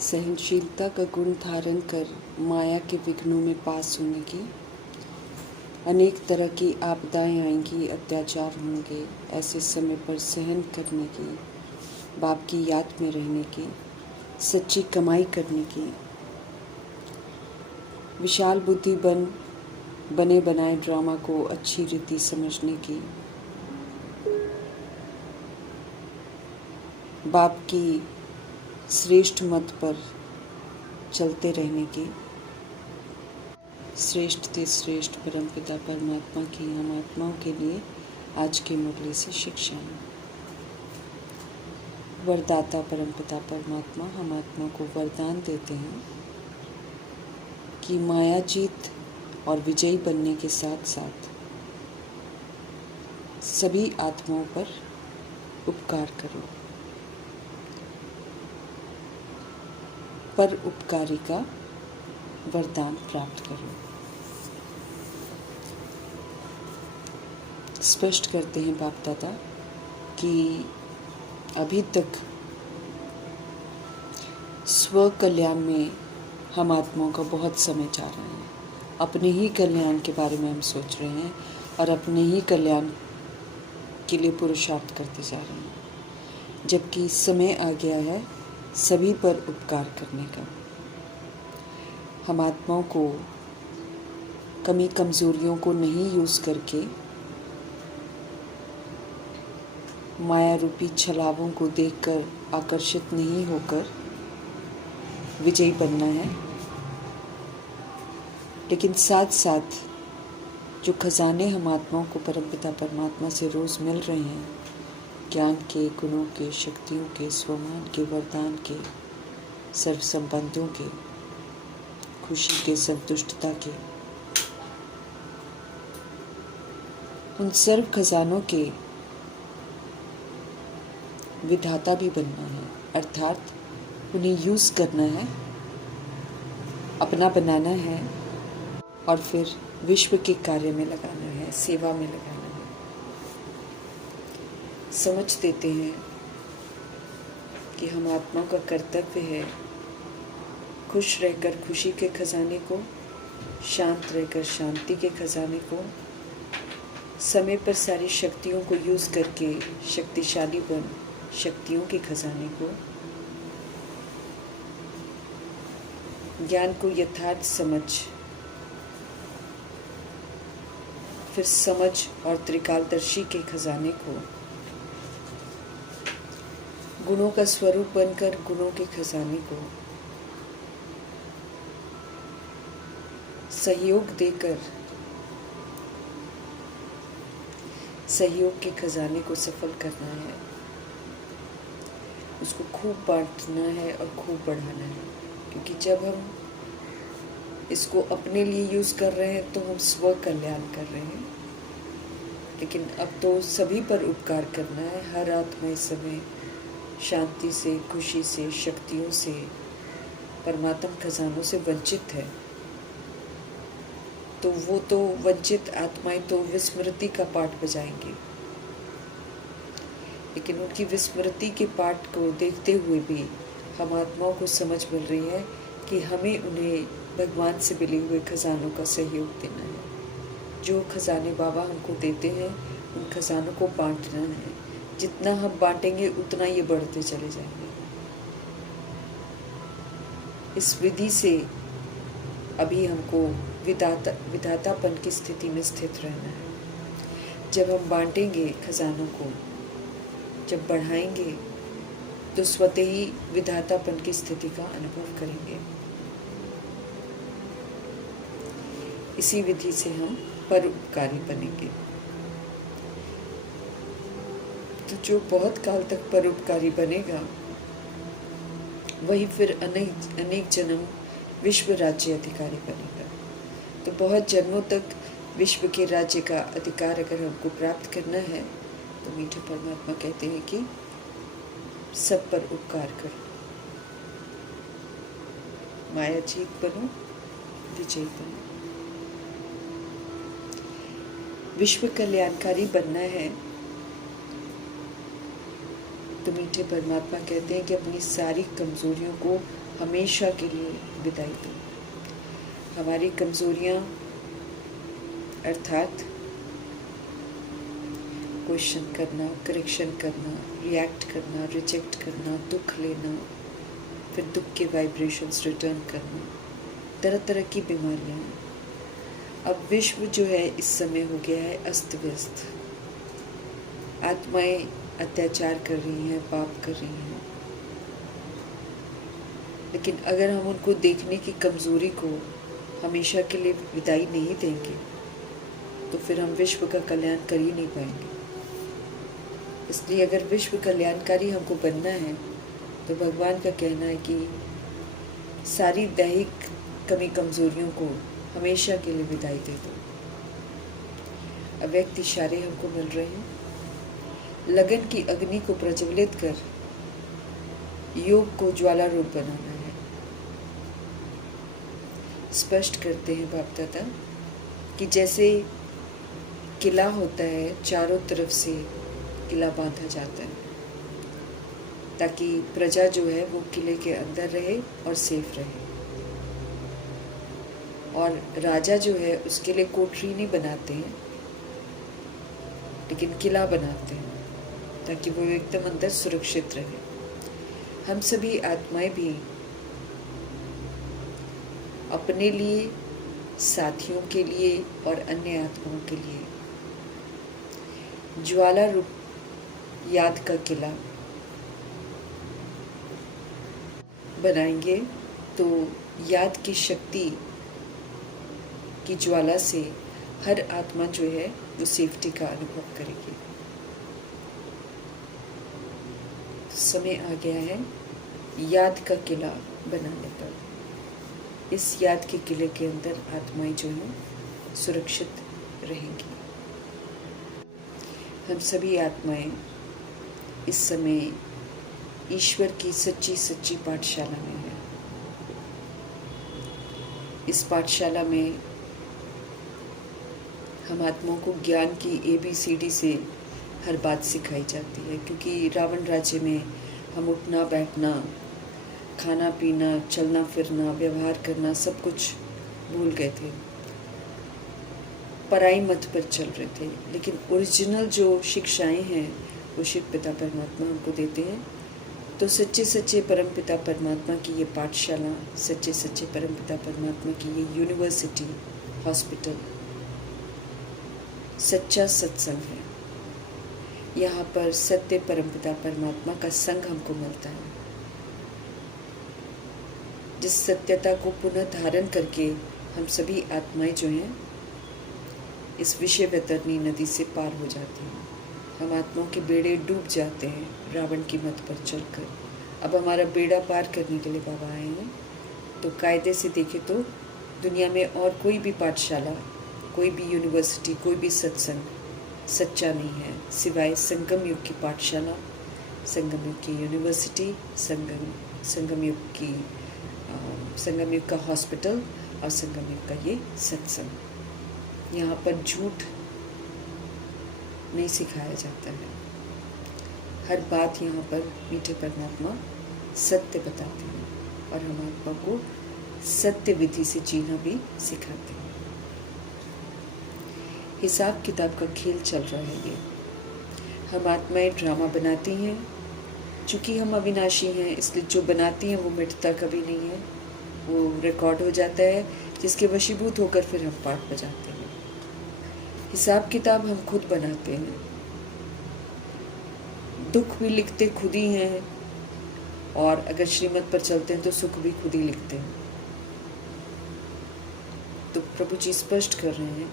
सहनशीलता का गुण धारण कर माया के विघ्नों में पास होने की। अनेक तरह की आपदाएं आएंगी, अत्याचार होंगे, ऐसे समय पर सहन करने की, बाप की याद में रहने की, सच्ची कमाई करने की, विशाल बुद्धि बने बनाए ड्रामा को अच्छी रीति समझने की, बाप की श्रेष्ठ मत पर चलते रहने की, श्रेष्ठ से श्रेष्ठ परमपिता परमात्मा की हम आत्माओं के लिए आज के मुरली से शिक्षा है। वरदाता परमपिता परमात्मा हम आत्मा को वरदान देते हैं कि माया जीत और विजयी बनने के साथ साथ सभी आत्माओं पर उपकार करो। पर उपकारी का वरदान प्राप्त करो। स्पष्ट करते हैं बाप दादा कि अभी तक स्व कल्याण में हम आत्माओं का बहुत समय जा रहे हैं। अपने ही कल्याण के बारे में हम सोच रहे हैं और अपने ही कल्याण के लिए पुरुषार्थ करते जा रहे हैं, जबकि समय आ गया है सभी पर उपकार करने का। हम आत्माओं को कमी कमजोरियों को नहीं यूज करके माया रूपी छलावों को देखकर आकर्षित नहीं होकर विजयी बनना है, लेकिन साथ साथ जो खजाने हम आत्माओं को परमपिता परमात्मा से रोज मिल रहे हैं, ज्ञान के, गुणों के, शक्तियों के, स्वमान के, वरदान के, सर्व संबंधों के, खुशी के, संतुष्टता के, उन सर्व खजानों के विधाता भी बनना है, अर्थात उन्हें यूज करना है, अपना बनाना है और फिर विश्व के कार्य में लगाना है, सेवा में लगाना है। समझ देते हैं कि हम आत्मा का कर्तव्य है खुश रहकर खुशी के खजाने को, शांत रहकर शांति के खजाने को, समय पर सारी शक्तियों को यूज करके शक्तिशाली बन शक्तियों के खजाने को, ज्ञान को यथार्थ समझ, फिर समझ और त्रिकालदर्शी के खजाने को, गुणों का स्वरूप बनकर गुणों के खजाने को सहयोग देकर सहयोग के खजाने को सफल करना है, उसको खूब बांटना है और खूब बढ़ाना है। क्योंकि जब हम इसको अपने लिए यूज कर रहे हैं तो हम स्व कल्याण कर रहे हैं, लेकिन अब तो सभी पर उपकार करना है। हर आत्मा इस समय शांति से, खुशी से, शक्तियों से, परमात्म खजानों से वंचित है, तो वो तो वंचित आत्माएं तो विस्मृति का पाठ बजाएंगे, लेकिन उनकी विस्मृति के पाठ को देखते हुए भी हम आत्माओं को समझ मिल रही है कि हमें उन्हें भगवान से मिले हुए खजानों का सहयोग देना है। जो खजाने बाबा हमको देते हैं उन खजानों को बांटना है। जितना हम बांटेंगे उतना ये बढ़ते चले जाएंगे। इस विधि से अभी हमको विधातापन की स्थिति में स्थित रहना है। जब हम बांटेंगे खजानों को, जब बढ़ाएंगे, तो स्वतः ही विधातापन की स्थिति का अनुभव करेंगे। इसी विधि से हम परोपकारी बनेंगे। तो जो बहुत काल तक परोपकारी बनेगा वही फिर अनेक जन्म विश्व राज्य अधिकारी बनेगा। तो बहुत जन्मों तक विश्व के राज्य का अधिकार अगर हमको प्राप्त करना है तो मीठे परमात्मा कहते हैं कि सब पर उपकार करो, माया जीत बनो, विजयी बनो। विश्व कल्याणकारी बनना है तो मीठे परमात्मा कहते हैं कि अपनी सारी कमज़ोरियों को हमेशा के लिए विदाई दो। हमारी कमज़ोरियाँ अर्थात क्वेश्चन करना, करेक्शन करना, रिएक्ट करना, रिजेक्ट करना, दुख लेना, फिर दुख के वाइब्रेशंस रिटर्न करना, तरह तरह की बीमारियाँ हैं। अब विश्व जो है इस समय हो गया है अस्त व्यस्त। आत्माएं अत्याचार कर रही हैं, पाप कर रही हैं, लेकिन अगर हम उनको देखने की कमज़ोरी को हमेशा के लिए विदाई नहीं देंगे तो फिर हम विश्व का कल्याण कर ही नहीं पाएंगे। इसलिए अगर विश्व कल्याणकारी हमको बनना है तो भगवान का कहना है कि सारी दैहिक कमी कमज़ोरियों को हमेशा के लिए विदाई दे दो। अव्यक्त इशारे हमको मिल रहे हैं। लगन की अग्नि को प्रज्वलित कर योग को ज्वाला रूप बनाना है। स्पष्ट करते हैं बाप दादा कि जैसे किला होता है, चारों तरफ से किला बांधा जाता है ताकि प्रजा जो है वो किले के अंदर रहे और सेफ रहे, और राजा जो है उसके लिए कोठरी नहीं बनाते हैं लेकिन किला बनाते हैं ताकि वो एकदम अंदर सुरक्षित रहे। हम सभी आत्माएं भी अपने लिए, साथियों के लिए और अन्य आत्माओं के लिए ज्वाला रूप याद का किला बनाएंगे तो याद की शक्ति की ज्वाला से हर आत्मा जो है वो सेफ्टी का अनुभव करेगी। समय आ गया है याद का किला बनाने का। इस याद के किले के अंदर आत्माएं जो हैं सुरक्षित रहेंगी। हम सभी आत्माएं इस समय ईश्वर की सच्ची सच्ची पाठशाला में हैं। इस पाठशाला में हम आत्माओं को ज्ञान की ABCD से हर बात सिखाई जाती है, क्योंकि रावण राज्य में हम उठना बैठना, खाना पीना, चलना फिरना, व्यवहार करना सब कुछ भूल गए थे, पराई मत पर चल रहे थे। लेकिन ओरिजिनल जो शिक्षाएं हैं वो शिव पिता परमात्मा हमको देते हैं। तो सच्चे सच्चे परम पिता परमात्मा की ये पाठशाला, सच्चे सच्चे परम पिता परमात्मा की ये यूनिवर्सिटी, हॉस्पिटल, सच्चा सत्संग है। यहाँ पर सत्य परमपिता परमात्मा का संग हमको मिलता है, जिस सत्यता को पुनः धारण करके हम सभी आत्माएं जो हैं इस विषय वैतरणी नदी से पार हो जाती हैं। हम आत्माओं के बेड़े डूब जाते हैं रावण की मत पर चलकर। अब हमारा बेड़ा पार करने के लिए बाबा आए हैं। तो कायदे से देखें तो दुनिया में और कोई भी पाठशाला, कोई भी यूनिवर्सिटी, कोई भी सत्संग सच्चा नहीं है सिवाय संगम युग की पाठशाला, संगम युग की यूनिवर्सिटी, संगम युग का हॉस्पिटल और संगम युग का ये सत्संग। यहाँ पर झूठ नहीं सिखाया जाता है। हर बात यहाँ पर मीठे परमात्मा सत्य बताते हैं और हम आत्मा को सत्य विधि से जीना भी सिखाते हैं। हिसाब किताब का खेल चल रहा है ये। हम आत्माएं ड्रामा बनाती हैं। चूँकि हम अविनाशी हैं इसलिए जो बनाती हैं वो मिटता कभी नहीं है, वो रिकॉर्ड हो जाता है, जिसके वशीभूत होकर फिर हम पाठ बजाते हैं। हिसाब किताब हम खुद बनाते हैं। दुख भी लिखते खुद ही हैं और अगर श्रीमत पर चलते हैं तो सुख भी खुद ही लिखते हैं। तो प्रभु जी स्पष्ट कर रहे हैं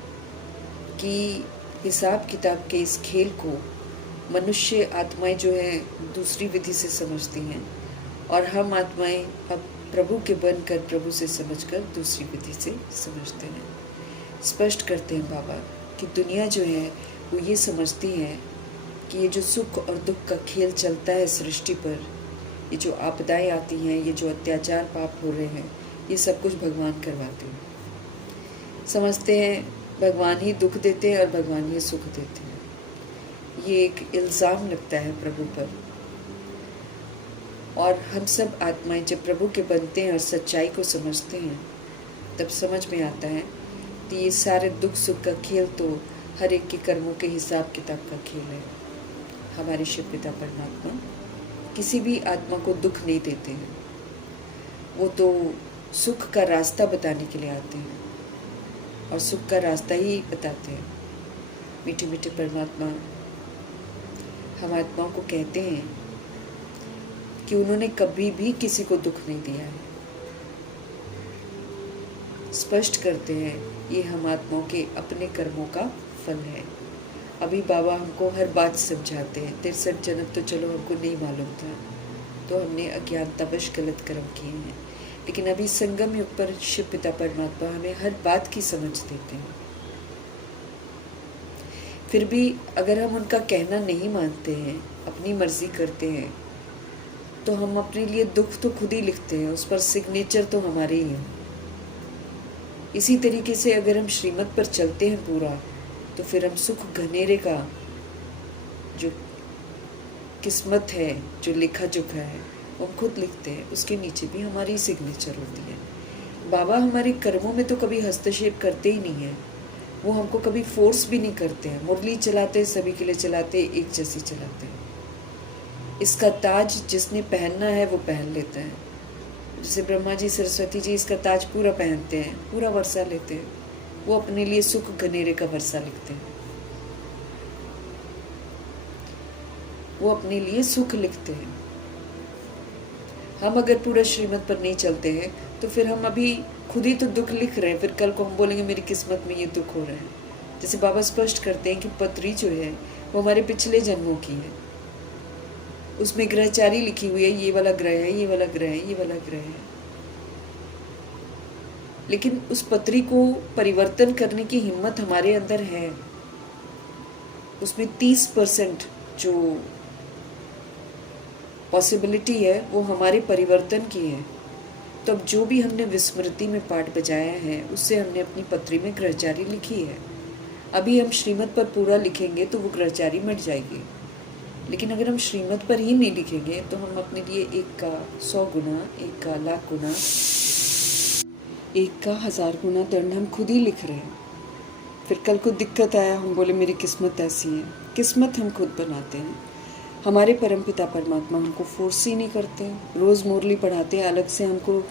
कि हिसाब किताब के इस खेल को मनुष्य आत्माएं जो है दूसरी विधि से समझती हैं और हम आत्माएं अब प्रभु के बनकर प्रभु से समझकर दूसरी विधि से समझते हैं। स्पष्ट करते हैं बाबा कि दुनिया जो है वो ये समझती है कि ये जो सुख और दुख का खेल चलता है सृष्टि पर, ये जो आपदाएं आती हैं, ये जो अत्याचार पाप हो रहे हैं, ये सब कुछ भगवान करवाते हैं। समझते हैं भगवान ही दुख देते हैं और भगवान ही सुख देते हैं। ये एक इल्ज़ाम लगता है प्रभु पर और हम सब आत्माएं जब प्रभु के बनते हैं और सच्चाई को समझते हैं, तब समझ में आता है कि ये सारे दुख सुख का खेल तो हर एक के कर्मों के हिसाब किताब का खेल है। हमारे शिव पिता परमात्मा किसी भी आत्मा को दुख नहीं देते हैं, वो तो सुख का रास्ता बताने के लिए आते हैं और सुख का रास्ता ही बताते हैं। मीठे मीठे परमात्मा हम आत्माओं को कहते हैं कि उन्होंने कभी भी किसी को दुख नहीं दिया है। स्पष्ट करते हैं ये हम आत्माओं के अपने कर्मों का फल है। अभी बाबा हमको हर बात समझाते हैं। 63 जन्म तो चलो हमको नहीं मालूम था, तो हमने अज्ञानतावश गलत कर्म किए हैं, लेकिन अभी संगम युग पर शिव पिता परमात्मा हमें हर बात की समझ देते हैं। फिर भी अगर हम उनका कहना नहीं मानते हैं, अपनी मर्जी करते हैं, तो हम अपने लिए दुख तो खुद ही लिखते हैं, उस पर सिग्नेचर तो हमारे ही है। इसी तरीके से अगर हम श्रीमत पर चलते हैं पूरा, तो फिर हम सुख घनेरे का जो किस्मत है, जो लिखा जोखा है, वो हम खुद लिखते हैं, उसके नीचे भी हमारी सिग्नेचर होती है। बाबा हमारे कर्मों में तो कभी हस्तक्षेप करते ही नहीं है, वो हमको कभी फोर्स भी नहीं करते हैं। मुरली चलाते हैं, सभी के लिए चलाते हैं, एक जैसी चलाते हैं। इसका ताज जिसने पहनना है वो पहन लेता है। जैसे ब्रह्मा जी सरस्वती जी इसका ताज पूरा पहनते हैं, पूरा वर्षा लेते हैं, वो अपने लिए सुख घनेरे का वर्षा लिखते हैं, वो अपने लिए सुख लिखते हैं। हम अगर पूरा श्रीमत पर नहीं चलते हैं, तो फिर हम अभी खुद ही तो दुख लिख रहे हैं। फिर कल को हम बोलेंगे मेरी किस्मत में ये दुख हो रहा है। जैसे बाबा स्पष्ट करते हैं कि पत्री जो है वो हमारे पिछले जन्मों की है, उसमें ग्रहचारी लिखी हुई है, ये वाला ग्रह है, ये वाला ग्रह है, ये वाला ग्रह है। लेकिन उस पत्री को परिवर्तन करने की हिम्मत हमारे अंदर है। उसमें 30% जो पॉसिबिलिटी है वो हमारे परिवर्तन की है। तो अब जो भी हमने विस्मृति में पाठ बजाया है, उससे हमने अपनी पत्री में ग्रहचारी लिखी है। अभी हम श्रीमत पर पूरा लिखेंगे तो वो ग्रहचारी मिट जाएगी, लेकिन अगर हम श्रीमत पर ही नहीं लिखेंगे तो हम अपने लिए 1 का 100 गुना, 1 का 1,00,000 गुना, 1 का 1000 गुना दंड हम खुद ही लिख रहे हैं। फिर कल को दिक्कत आया, हम बोले मेरी किस्मत ऐसी है। किस्मत हम खुद बनाते हैं। हमारे परमपिता परमात्मा हमको फोर्स ही नहीं करते। रोज़ मुरली पढ़ाते हैं, अलग से हमको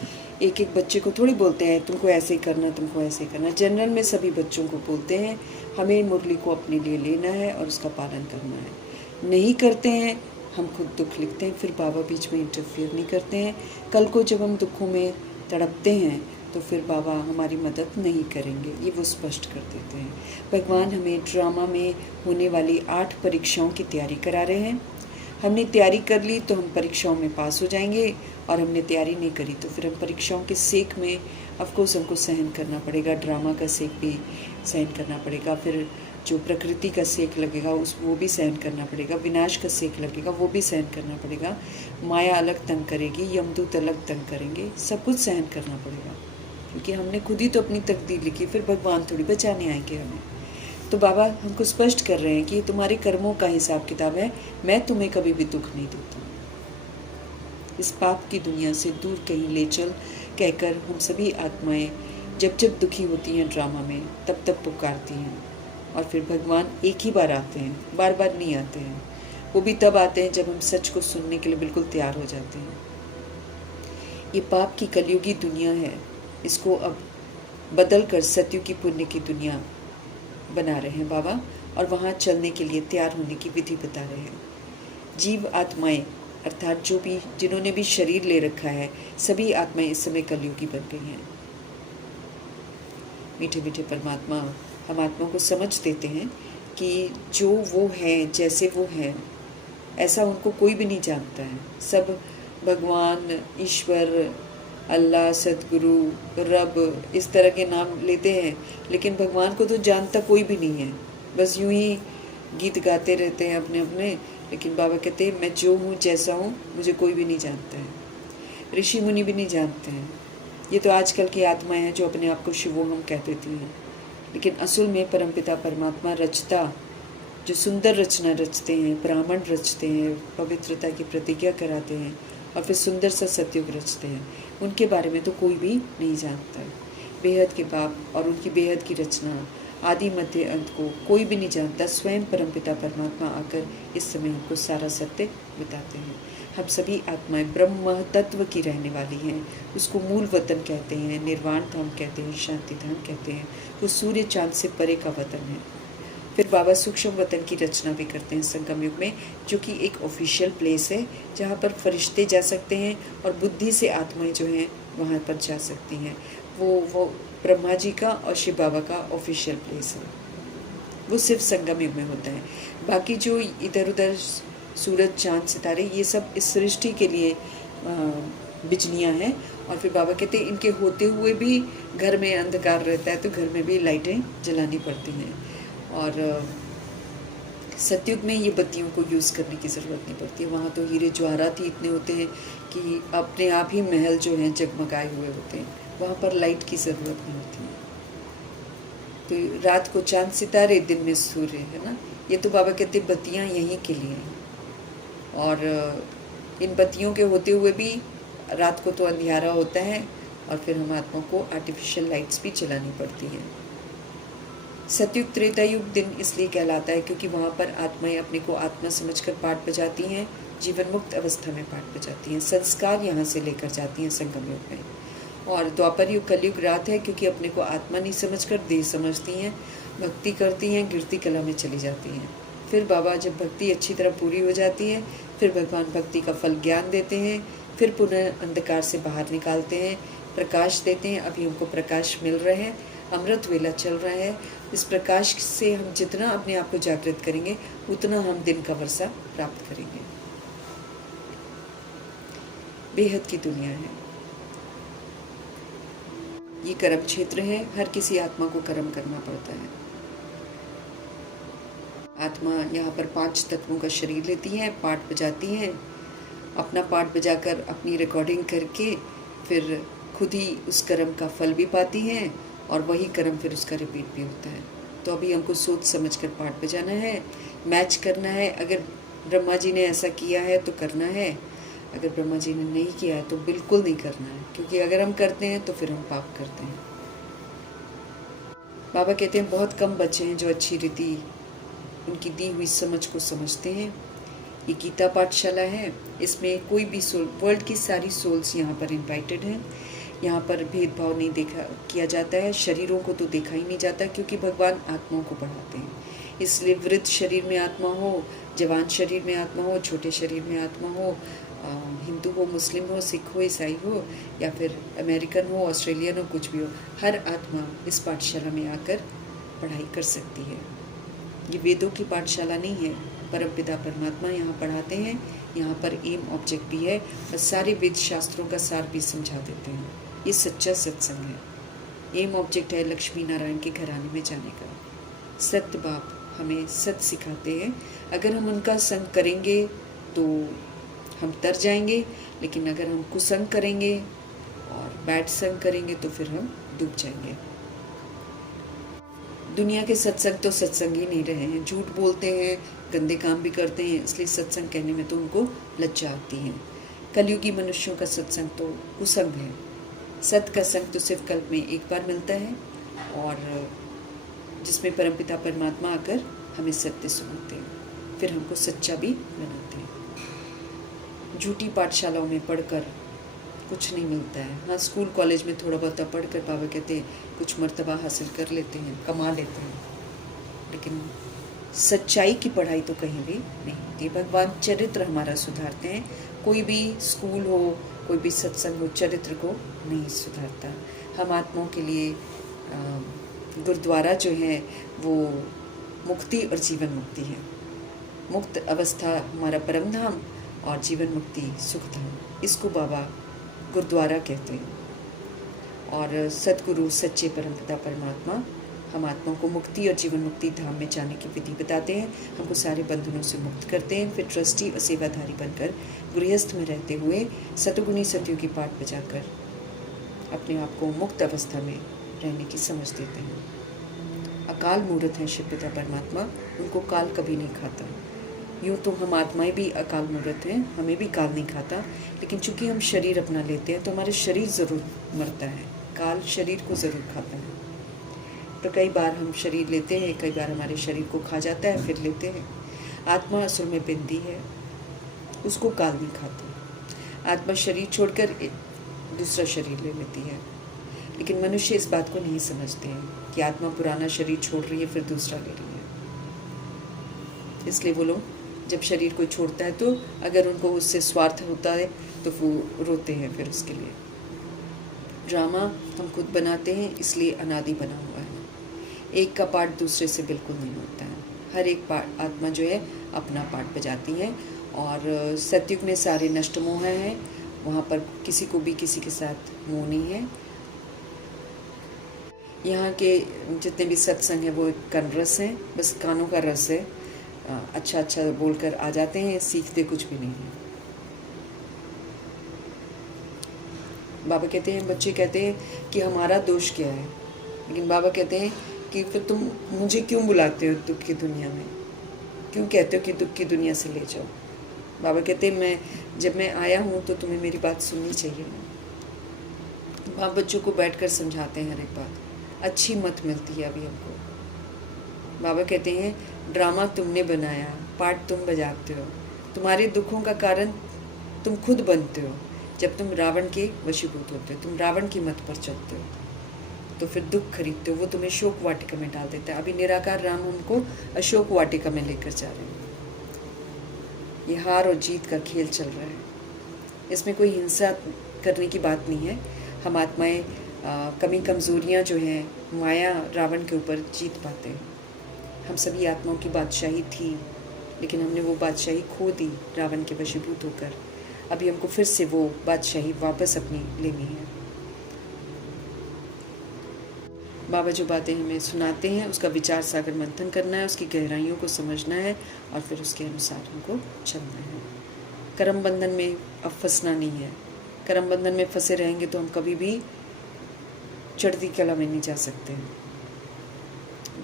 एक एक बच्चे को थोड़ी बोलते हैं तुमको ऐसे ही करना, तुमको ऐसे ही करना। जनरल में सभी बच्चों को बोलते हैं हमें मुरली को अपने लिए लेना है और उसका पालन करना है। नहीं करते हैं, हम खुद दुख लिखते हैं। फिर बाबा बीच में इंटरफियर नहीं करते हैं। कल को जब हम दुखों में तड़पते हैं तो फिर बाबा हमारी मदद नहीं करेंगे, ये वो स्पष्ट कर देते हैं। भगवान हमें ड्रामा में होने वाली 8 परीक्षाओं की तैयारी करा रहे हैं। हमने तैयारी कर ली तो हम परीक्षाओं में पास हो जाएंगे, और हमने तैयारी नहीं करी तो फिर हम परीक्षाओं के सेक में ऑफकोर्स हमको सहन करना पड़ेगा। ड्रामा का सेक भी सहन करना पड़ेगा, फिर जो प्रकृति का सेक लगेगा वो भी सहन करना पड़ेगा, विनाश का सेक लगेगा वो भी सहन करना पड़ेगा, माया अलग तंग करेगी, यमदूत अलग तंग करेंगे, सब कुछ सहन करना पड़ेगा, क्योंकि हमने खुद ही तो अपनी तकदीर लिखी। फिर भगवान थोड़ी बचाने आएंगे हमें। तो बाबा हमको स्पष्ट कर रहे हैं कि तुम्हारे कर्मों का हिसाब किताब है, मैं तुम्हें कभी भी दुख नहीं देता। इस पाप की दुनिया से दूर कहीं ले चल कहकर हम सभी आत्माएं जब जब दुखी होती हैं ड्रामा में, तब तब पुकारती हैं, और फिर भगवान एक ही बार आते हैं, बार बार नहीं आते हैं। वो भी तब आते हैं जब हम सच को सुनने के लिए बिल्कुल तैयार हो जाते हैं। ये पाप की कलयुगी दुनिया है, इसको अब बदल कर सतयुग की पुण्य की दुनिया बना रहे हैं बाबा, और वहाँ चलने के लिए तैयार होने की विधि बता रहे हैं। जीव आत्माएं अर्थात जो भी जिन्होंने भी शरीर ले रखा है, सभी आत्माएं इस समय कलयुगी बन गई हैं। मीठे मीठे परमात्मा हम आत्माओं को समझ देते हैं कि जो वो हैं, जैसे वो हैं, ऐसा उनको कोई भी नहीं जानता है। सब भगवान, ईश्वर, अल्लाह, सदगुरु, रब इस तरह के नाम लेते हैं, लेकिन भगवान को तो जानता कोई भी नहीं है। बस यूं ही गीत गाते रहते हैं अपने अपने, लेकिन बाबा कहते हैं मैं जो हूँ, जैसा हूँ, मुझे कोई भी नहीं जानता है। ऋषि मुनि भी नहीं जानते हैं। ये तो आजकल की आत्माएं हैं जो अपने आप को शिवोहम कह देती हैं, लेकिन असल में परमपिता परमात्मा रचता, जो सुंदर रचना रचते हैं, ब्राह्मण रचते हैं, पवित्रता की प्रतिज्ञा कराते हैं, और फिर सुंदर सा सतयुग रचते हैं। उनके बारे में तो कोई भी नहीं जानता है। बेहद के बाप और उनकी बेहद की रचना, आदि मध्य अंत को कोई भी नहीं जानता। स्वयं परमपिता परमात्मा आकर इस समय हमको सारा सत्य बताते हैं। हम सभी आत्माएं ब्रह्म तत्व की रहने वाली हैं। उसको मूल वतन कहते हैं, निर्वाण धाम कहते हैं, शांति धाम कहते हैं। वो सूर्य चांद से परे का वतन है। फिर बाबा सूक्ष्म वतन की रचना भी करते हैं संगम युग में, जो कि एक ऑफिशियल प्लेस है जहाँ पर फरिश्ते जा सकते हैं और बुद्धि से आत्माएं जो हैं वहाँ पर जा सकती हैं। वो ब्रह्मा जी का और शिव बाबा का ऑफिशियल प्लेस है। वो सिर्फ संगम युग में होता है। बाकी जो इधर उधर सूरज चांद सितारे ये सब इस सृष्टि के लिए बिजलियाँ हैं। और फिर बाबा कहते हैं इनके होते हुए भी घर में अंधकार रहता है तो घर में भी लाइटें जलानी पड़ती हैं। और सतयुग में ये बत्तियों को यूज़ करने की ज़रूरत नहीं पड़ती है। वहाँ तो हीरे जवाहरात ही इतने होते हैं कि अपने आप ही महल जो हैं जगमगाए हुए होते हैं। वहाँ पर लाइट की ज़रूरत नहीं होती है। तो रात को चांद सितारे, दिन में सूर्य, है ना। ये तो बाबा कहते बत्तियाँ यहीं के लिए हैं। और इन बत्तियों के होते हुए भी रात को तो अंधियारा होता है और फिर हम आत्मा को आर्टिफिशियल लाइट्स भी जलानी पड़ती हैं। सतयुग त्रेता युग दिन इसलिए कहलाता है क्योंकि वहाँ पर आत्माएं अपने को आत्मा समझकर पाठ बजाती हैं, जीवन मुक्त अवस्था में पाठ बजाती हैं, संस्कार यहाँ से लेकर जाती हैं संगम युग में। और द्वापर युग कलयुग रात है क्योंकि अपने को आत्मा नहीं समझकर देह समझती हैं, भक्ति करती हैं, गिरती कला में चली जाती हैं। फिर बाबा जब भक्ति अच्छी तरह पूरी हो जाती है फिर भगवान भक्ति का फल ज्ञान देते हैं, फिर पुनः अंधकार से बाहर निकालते हैं, प्रकाश देते हैं। अभी हमको प्रकाश मिल रहा है, अमृत वेला चल रहा है। इस प्रकाश से हम जितना अपने आप को जागृत करेंगे उतना हम दिन का वर्षा प्राप्त करेंगे। बेहद की दुनिया है, ये कर्म क्षेत्र है। हर किसी आत्मा को कर्म करना पड़ता है। आत्मा यहाँ पर 5 तत्वों का शरीर लेती है, पाठ बजाती है, अपना पाठ बजाकर अपनी रिकॉर्डिंग करके फिर खुद ही उस कर्म का फल भी पाती हैं और वही कर्म फिर उसका रिपीट भी होता है। तो अभी हमको सोच समझ कर पाठ बजाना है, मैच करना है। अगर ब्रह्मा जी ने ऐसा किया है तो करना है, अगर ब्रह्मा जी ने नहीं किया है तो बिल्कुल नहीं करना है, क्योंकि अगर हम करते हैं तो फिर हम पाप करते हैं। बाबा कहते हैं बहुत कम बच्चे हैं जो अच्छी रीति उनकी दी हुई समझ को समझते हैं। ये गीता पाठशाला है, इसमें कोई भी सोल, वर्ल्ड की सारी सोल्स यहाँ पर इनवाइटेड हैं। यहाँ पर भेदभाव नहीं देखा किया जाता है, शरीरों को तो देखा ही नहीं जाता क्योंकि भगवान आत्माओं को पढ़ाते हैं। इसलिए वृद्ध शरीर में आत्मा हो, जवान शरीर में आत्मा हो, छोटे शरीर में आत्मा हो, हिंदू हो, मुस्लिम हो, सिख हो, ईसाई हो या फिर अमेरिकन हो, ऑस्ट्रेलियन हो, कुछ भी हो, हर आत्मा इस पाठशाला में आकर पढ़ाई कर सकती है। ये वेदों की पाठशाला नहीं है, परमपिता परमात्मा यहाँ पढ़ाते हैं। यहाँ पर एम ऑब्जेक्ट भी है और सारे वेद शास्त्रों का सार भी समझा देते हैं। ये सच्चा सत्संग है। एम ऑब्जेक्ट है लक्ष्मी नारायण के घराने में जाने का। सत्य बाप हमें सत्य सिखाते हैं। अगर हम उनका संग करेंगे तो हम तर जाएंगे, लेकिन अगर हम कुसंग करेंगे और बैड संग करेंगे तो फिर हम डूब जाएंगे। दुनिया के सत्संग तो सत्संग ही नहीं रहे हैं, झूठ बोलते हैं, गंदे काम भी करते हैं, इसलिए सत्संग कहने में तो उनको लज्जा आती है। कलयुगी मनुष्यों का सत्संग तो कुसंग है। सत्य का संग तो सिर्फ कल्प में एक बार मिलता है और जिसमें परमपिता परमात्मा आकर हमें सत्य सुनाते हैं, फिर हमको सच्चा भी बनाते हैं। झूठी पाठशालाओं में पढ़कर कुछ नहीं मिलता है। हाँ, स्कूल कॉलेज में थोड़ा बहुत पढ़कर बाबा कहते हैं कुछ मर्तबा हासिल कर लेते हैं, कमा लेते हैं, लेकिन सच्चाई की पढ़ाई तो कहीं भी नहीं होती। भगवान चरित्र हमारा सुधारते हैं। कोई भी स्कूल हो, कोई भी सत्संग हो, चरित्र को नहीं सुधारता। हम आत्माओं के लिए गुरुद्वारा जो है वो मुक्ति और जीवन मुक्ति है। मुक्त अवस्था हमारा परम धाम और जीवन मुक्ति सुख धाम, इसको बाबा गुरुद्वारा कहते हैं। और सतगुरु सच्चे परमपिता परमात्मा हम आत्माओं को मुक्ति और जीवन मुक्ति धाम में जाने की विधि बताते हैं, हमको सारे बंधनों से मुक्त करते हैं। फिर ट्रस्टी और सेवाधारी बनकर गृहस्थ में रहते हुए सतगुणी सतयुगी पाठ बजाकर अपने आप को मुक्त अवस्था में रहने की समझ देते हैं। अकाल मूर्त हैं शिव पिता परमात्मा, उनको काल कभी नहीं खाता। यूँ तो हम आत्माएं भी अकाल मूर्त हैं, हमें भी काल नहीं खाता, लेकिन चूंकि हम शरीर अपना लेते हैं तो हमारा शरीर ज़रूर मरता है, काल शरीर को ज़रूर खाता है। तो कई बार हम शरीर लेते हैं, कई बार हमारे शरीर को खा जाता है, फिर लेते हैं। आत्मा असल में बिंदी है, उसको काल नहीं खाती। आत्मा शरीर छोड़कर दूसरा शरीर ले लेती है, लेकिन मनुष्य इस बात को नहीं समझते हैं कि आत्मा पुराना शरीर छोड़ रही है फिर दूसरा ले रही है। इसलिए वो लोग जब शरीर कोई छोड़ता है तो अगर उनको उससे स्वार्थ होता है तो वो रोते हैं फिर उसके लिए। ड्रामा हम खुद बनाते हैं, इसलिए अनादि बना हुआ है। एक का पार्ट दूसरे से बिल्कुल नहीं होता है। हर एक पार्ट आत्मा जो है अपना पार्ट बजाती है। और सतयुग में सारे नष्ट मोह हैं, वहाँ पर किसी को भी किसी के साथ मोह नहीं है। यहाँ के जितने भी सत्संग हैं वो कन रस हैं, बस कानों का रस है। अच्छा अच्छा बोलकर आ जाते हैं, सीखते कुछ भी नहीं है। बाबा कहते हैं, बच्चे कहते हैं कि हमारा दोष क्या है, लेकिन बाबा कहते हैं कि फिर तुम मुझे क्यों बुलाते हो दुख की दुनिया में, क्यों कहते हो कि दुख की दुनिया से ले जाओ। बाबा कहते हैं जब मैं आया हूँ तो तुम्हें मेरी बात सुननी चाहिए। बाप बच्चों को बैठकर समझाते हैं हर एक बात, अच्छी मत मिलती है अभी हमको। बाबा कहते हैं ड्रामा तुमने बनाया, पार्ट तुम बजाते हो, तुम्हारे दुखों का कारण तुम खुद बनते हो। जब तुम रावण के वशीभूत होते हो, तुम रावण की मत पर चलते हो, तो फिर दुख खरीदते हो, वो तुम्हें शोक वाटिका में डाल देता है। अभी निराकार राम हमको अशोक वाटिका में लेकर जा रहे हैं। ये हार और जीत का खेल चल रहा है, इसमें कोई हिंसा करने की बात नहीं है। हम आत्माएं कमी कमज़ोरियाँ जो हैं माया रावण के ऊपर जीत पाते हैं। हम सभी आत्माओं की बादशाही थी, लेकिन हमने वो बादशाही खो दी रावण के वशीभूत होकर। अभी हमको फिर से वो बादशाही वापस अपनी लेनी है। बाबा जो बातें हमें सुनाते हैं उसका विचार सागर मंथन करना है, उसकी गहराइयों को समझना है और फिर उसके अनुसार हमको चलना है। कर्म बंधन में अब फंसना नहीं है। कर्म बंधन में फंसे रहेंगे तो हम कभी भी चढ़ती कला में नहीं जा सकते हैं।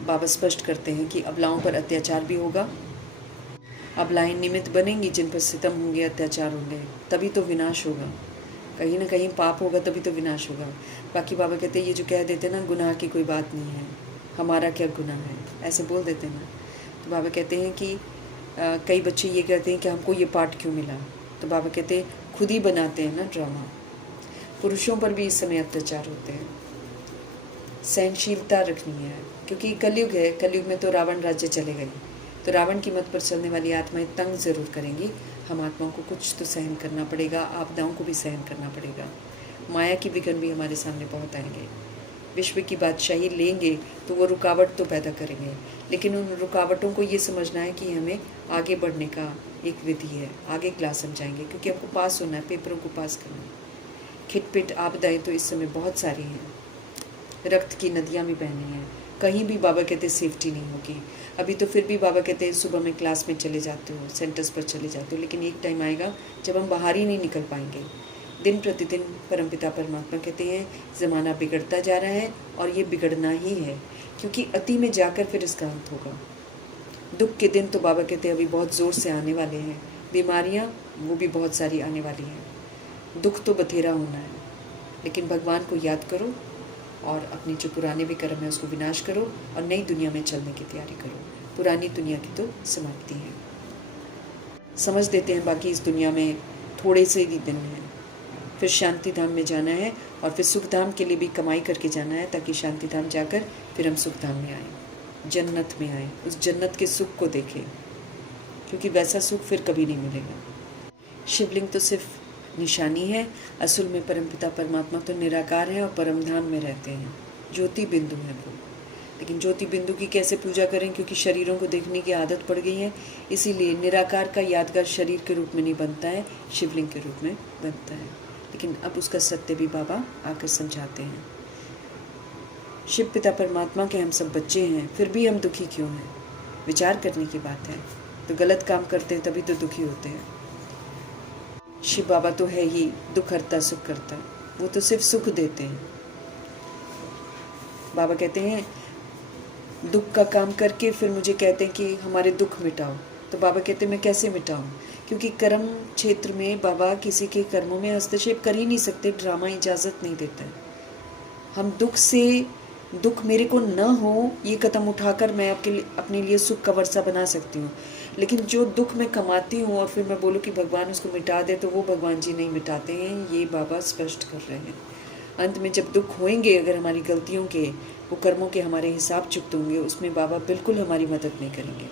बाबा स्पष्ट करते हैं कि अबलाओं पर अत्याचार भी होगा, अबलाएं निमित्त बनेंगी जिन पर सितम होंगे, अत्याचार होंगे, तभी तो विनाश होगा। कहीं ना कहीं पाप होगा तभी तो विनाश होगा। बाकी बाबा कहते हैं ये जो कह देते ना गुनाह की कोई बात नहीं है, हमारा क्या गुनाह है, ऐसे बोल देते ना। तो बाबा कहते हैं कि कई बच्चे ये कहते हैं कि हमको ये पाठ क्यों मिला। तो बाबा कहते हैं खुद ही बनाते हैं ना ड्रामा। पुरुषों पर भी इस समय अत्याचार होते हैं, सहनशीलता रखनी है, क्योंकि कलयुग है। कलयुग में तो रावण राज्य चले गए, तो रावण की मत पर चलने वाली आत्माएं तंग ज़रूर करेंगी। हम आत्माओं को कुछ तो सहन करना पड़ेगा, आपदाओं को भी सहन करना पड़ेगा। माया की विघ्न भी हमारे सामने बहुत आएंगे। विश्व की बादशाही लेंगे तो वो रुकावट तो पैदा करेंगे, लेकिन उन रुकावटों को ये समझना है कि हमें आगे बढ़ने का एक विधि है। आगे क्लास समझाएंगे, क्योंकि हमको पास होना है, पेपरों को पास करना है। खिटपिट आपदाएँ तो इस समय बहुत सारी हैं, रक्त की नदियाँ भी बहनी हैं। कहीं भी बाबा कहते सेफ्टी नहीं होगी। अभी तो फिर भी बाबा कहते हैं सुबह में क्लास में चले जाते हो, सेंटर्स पर चले जाते हो, लेकिन एक टाइम आएगा जब हम बाहर ही नहीं निकल पाएंगे। दिन प्रतिदिन परमपिता परमात्मा कहते हैं ज़माना बिगड़ता जा रहा है और ये बिगड़ना ही है, क्योंकि अति में जाकर फिर इसका अंत होगा। दुख के दिन तो बाबा कहते हैं अभी बहुत ज़ोर से आने वाले हैं। बीमारियाँ वो भी बहुत सारी आने वाली हैं। दुख तो बथेरा होना है, लेकिन भगवान को याद करो और अपनी जो पुराने भी कर्म है उसको विनाश करो और नई दुनिया में चलने की तैयारी करो। पुरानी दुनिया की तो समाप्ति है। समझ देते हैं बाकी इस दुनिया में थोड़े से ही दिन हैं, फिर शांति धाम में जाना है और फिर सुख धाम के लिए भी कमाई करके जाना है, ताकि शांति धाम जाकर फिर हम सुख धाम में आएँ, जन्नत में आएँ, उस जन्नत के सुख को देखें, क्योंकि वैसा सुख फिर कभी नहीं मिलेगा। शिवलिंग तो सिर्फ निशानी है, असल में परमपिता परमात्मा तो निराकार है और परम धाम में रहते हैं। ज्योति बिंदु है वो, लेकिन ज्योति बिंदु की कैसे पूजा करें, क्योंकि शरीरों को देखने की आदत पड़ गई है। इसीलिए निराकार का यादगार शरीर के रूप में नहीं बनता है, शिवलिंग के रूप में बनता है। लेकिन अब उसका सत्य भी बाबा आकर समझाते हैं। शिव पिता परमात्मा के हम सब बच्चे हैं, फिर भी हम दुखी क्यों हैं? विचार करने की बात है। तो गलत काम करते हैं तभी तो दुखी होते हैं। शिव बाबा तो है ही दुख हरता सुख करता, वो तो सिर्फ सुख देते हैं। बाबा कहते हैं दुख का काम करके फिर मुझे कहते हैं कि हमारे दुख मिटाओ। तो बाबा कहते मैं कैसे मिटाऊं, क्योंकि कर्म क्षेत्र में बाबा किसी के कर्मों में हस्तक्षेप कर ही नहीं सकते, ड्रामा इजाज़त नहीं देता है। हम दुख मेरे को न हो ये कदम उठाकर मैं अपने लिए सुख का वर्षा बना सकती हूँ, लेकिन जो दुख मैं कमाती हूँ और फिर मैं बोलूँ कि भगवान उसको मिटा दे, तो वो भगवान जी नहीं मिटाते हैं, ये बाबा स्पष्ट कर रहे हैं। अंत में जब दुख होंगे, अगर हमारी गलतियों के, वो कर्मों के हमारे हिसाब चुकते होंगे, उसमें बाबा बिल्कुल हमारी मदद नहीं करेंगे।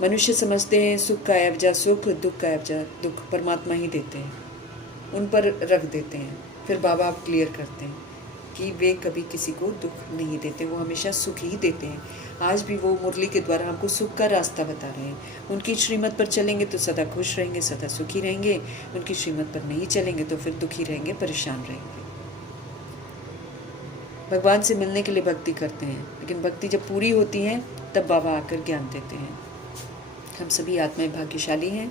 मनुष्य समझते हैं सुख का एवजा सुख, दुख का एवजा दुख परमात्मा ही देते हैं, उन पर रख देते हैं। फिर बाबा आप क्लियर करते हैं कि वे कभी किसी को दुख नहीं देते, वो हमेशा सुख ही देते हैं। आज भी वो मुरली के द्वारा हमको सुख का रास्ता बता रहे हैं। उनकी श्रीमत पर चलेंगे तो सदा खुश रहेंगे, सदा सुखी रहेंगे। उनकी श्रीमत पर नहीं चलेंगे तो फिर दुखी रहेंगे, परेशान रहेंगे। भगवान से मिलने के लिए भक्ति करते हैं, लेकिन भक्ति जब पूरी होती है तब बाबा आकर ज्ञान देते हैं। हम सभी आत्माएं भाग्यशाली हैं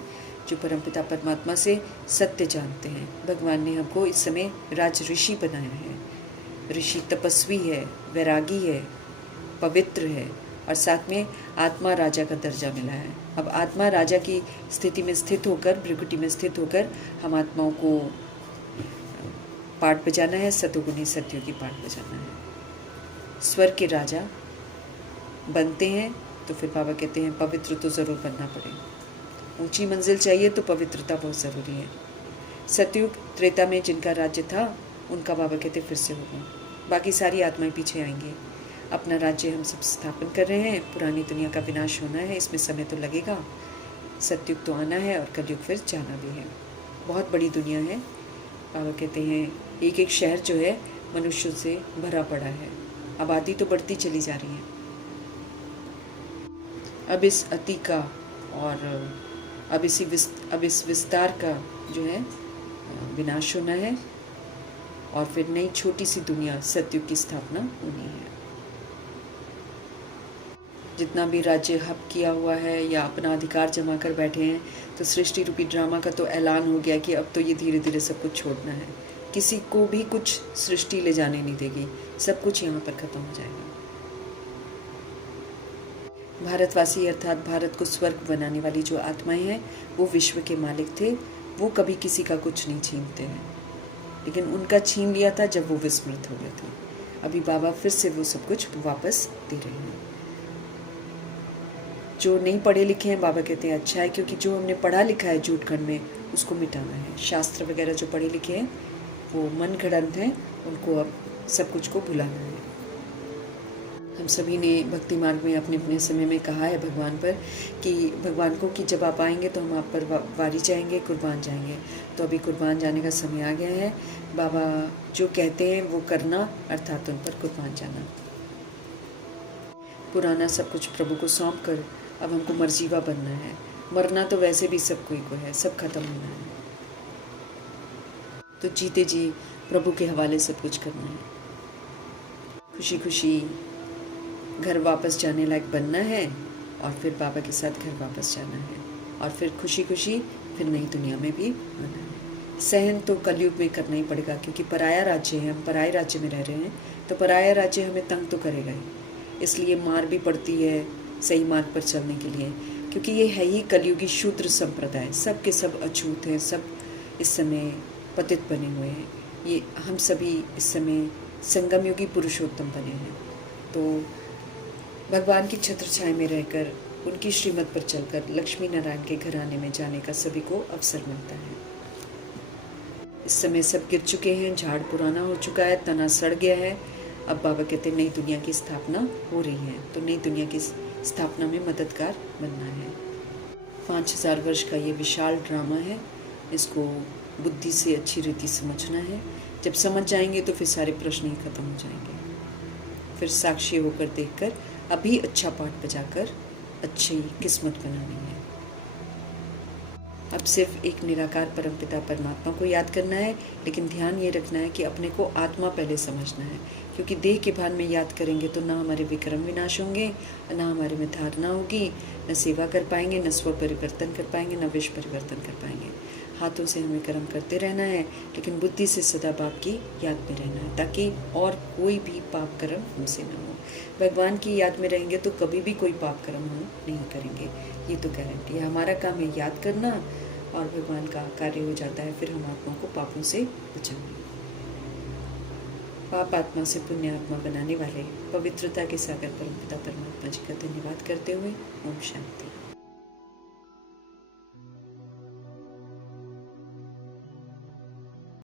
जो परमपिता परमात्मा से सत्य जानते हैं। भगवान ने हमको इस समय राज ऋषि बनाया है। ऋषि तपस्वी है, वैरागी है, पवित्र है, और साथ में आत्मा राजा का दर्जा मिला है। अब आत्मा राजा की स्थिति में स्थित होकर, भृकुटी में स्थित होकर हम आत्माओं को पाठ बजाना है, सतोगुणी सत्योगी पाठ बजाना है। स्वर्ग के राजा बनते हैं तो फिर बाबा कहते हैं पवित्र तो ज़रूर बनना पड़ेगा। ऊंची मंजिल चाहिए तो पवित्रता बहुत ज़रूरी है। सतयुग त्रेता में जिनका राज्य था उनका बाबा कहते फिर से होगा, बाकी सारी आत्माएं पीछे आएंगी। अपना राज्य हम सब स्थापन कर रहे हैं। पुरानी दुनिया का विनाश होना है, इसमें समय तो लगेगा। सतयुग तो आना है और कलयुग फिर जाना भी है। बहुत बड़ी दुनिया है। बाबा कहते हैं एक एक शहर जो है मनुष्यों से भरा पड़ा है, आबादी तो बढ़ती चली जा रही है। अब इस अति का और अब इस विस्तार का जो है विनाश होना है और फिर नई छोटी सी दुनिया सतयुग की स्थापना होनी है। जितना भी राज्य हब किया हुआ है या अपना अधिकार जमा कर बैठे हैं, तो सृष्टि रूपी ड्रामा का तो ऐलान हो गया कि अब तो ये धीरे धीरे सब कुछ छोड़ना है। किसी को भी कुछ सृष्टि ले जाने नहीं देगी, सब कुछ यहाँ पर खत्म हो जाएगा। भारतवासी अर्थात भारत को स्वर्ग बनाने वाली जो आत्माएं हैं, वो विश्व के मालिक थे। वो कभी किसी का कुछ नहीं छीनते हैं, लेकिन उनका छीन लिया था जब वो विस्मृत हो गए थे। अभी बाबा फिर से वो सब कुछ वापस दे रहे हैं। जो नहीं पढ़े लिखे हैं, बाबा कहते हैं अच्छा है, क्योंकि जो हमने पढ़ा लिखा है झूठ खंड में, उसको मिटाना है। शास्त्र वगैरह जो पढ़े लिखे हैं वो मन घड़ंत हैं, उनको अब सब कुछ को भुलाना है। हम सभी ने भक्ति मार्ग में अपने अपने समय में कहा है भगवान पर कि भगवान को कि जब आप आएंगे तो हम आप पर वारी जाएंगे, कुर्बान जाएंगे। तो अभी कुर्बान जाने का समय आ गया है। बाबा जो कहते हैं वो करना, अर्थात उन पर कुर्बान जाना। पुराना सब कुछ प्रभु को सौंप कर अब हमको मर्जीवा बनना है। मरना तो वैसे भी सब कोई को है, सब खत्म होना है। तो जीते जी प्रभु के हवाले सब कुछ करना है। खुशी खुशी घर वापस जाने लायक बनना है और फिर बाबा के साथ घर वापस जाना है और फिर खुशी खुशी फिर नई दुनिया में भी आना है। सहन तो कलयुग में करना ही पड़ेगा, क्योंकि पराया राज्य है, हम पराये राज्य में रह रहे हैं, तो पराया राज्य हमें तंग तो करेगा ही। इसलिए मार भी पड़ती है सही मार्ग पर चलने के लिए, क्योंकि ये है ही कलयुगी शूद्र संप्रदाय। सब के सब अछूत हैं, सब इस समय पतित बने हुए हैं। ये हम सभी इस समय संगम योगी पुरुषोत्तम बने हैं। तो भगवान की छत्र छाया में रहकर, उनकी श्रीमत पर चलकर लक्ष्मी नारायण के घराने में जाने का सभी को अवसर मिलता है। इस समय सब गिर चुके हैं, झाड़ पुराना हो चुका है, तना सड़ गया है। अब बाबा कहते हैं नई दुनिया की स्थापना हो रही है, तो नई दुनिया की स्थापना में मददगार बनना है। 5000 वर्ष का ये विशाल ड्रामा है, इसको बुद्धि से अच्छी रीति समझना है। जब समझ जाएंगे तो फिर सारे प्रश्न ही खत्म हो जाएंगे। फिर साक्षी होकर देखकर अभी अच्छा पाठ बजाकर अच्छी किस्मत बनानी है। अब सिर्फ एक निराकार परमपिता परमात्मा को याद करना है, लेकिन ध्यान ये रखना है कि अपने को आत्मा पहले समझना है, क्योंकि देह के भान में याद करेंगे तो ना हमारे विक्रम विनाश होंगे, ना हमारे में धारणा होगी, न सेवा कर पाएंगे, न स्व परिवर्तन कर पाएंगे, न विश्व परिवर्तन कर पाएंगे। हाथों से हमें कर्म करते रहना है, लेकिन बुद्धि से सदा बाप की याद में रहना है, ताकि और कोई भी पाप कर्म हमसे ना हो। भगवान की याद में रहेंगे तो कभी भी कोई पाप कर्म हम नहीं करेंगे, ये तो गारंटी है। हमारा काम है याद करना और भगवान का कार्य हो जाता है, फिर हम आत्मा को पापों से बचाना। पाप आत्मा से पुण्य आत्मा बनाने वाले पवित्रता के सागर परमपिता परमात्मा जी का धन्यवाद करते हुए ओम शांति।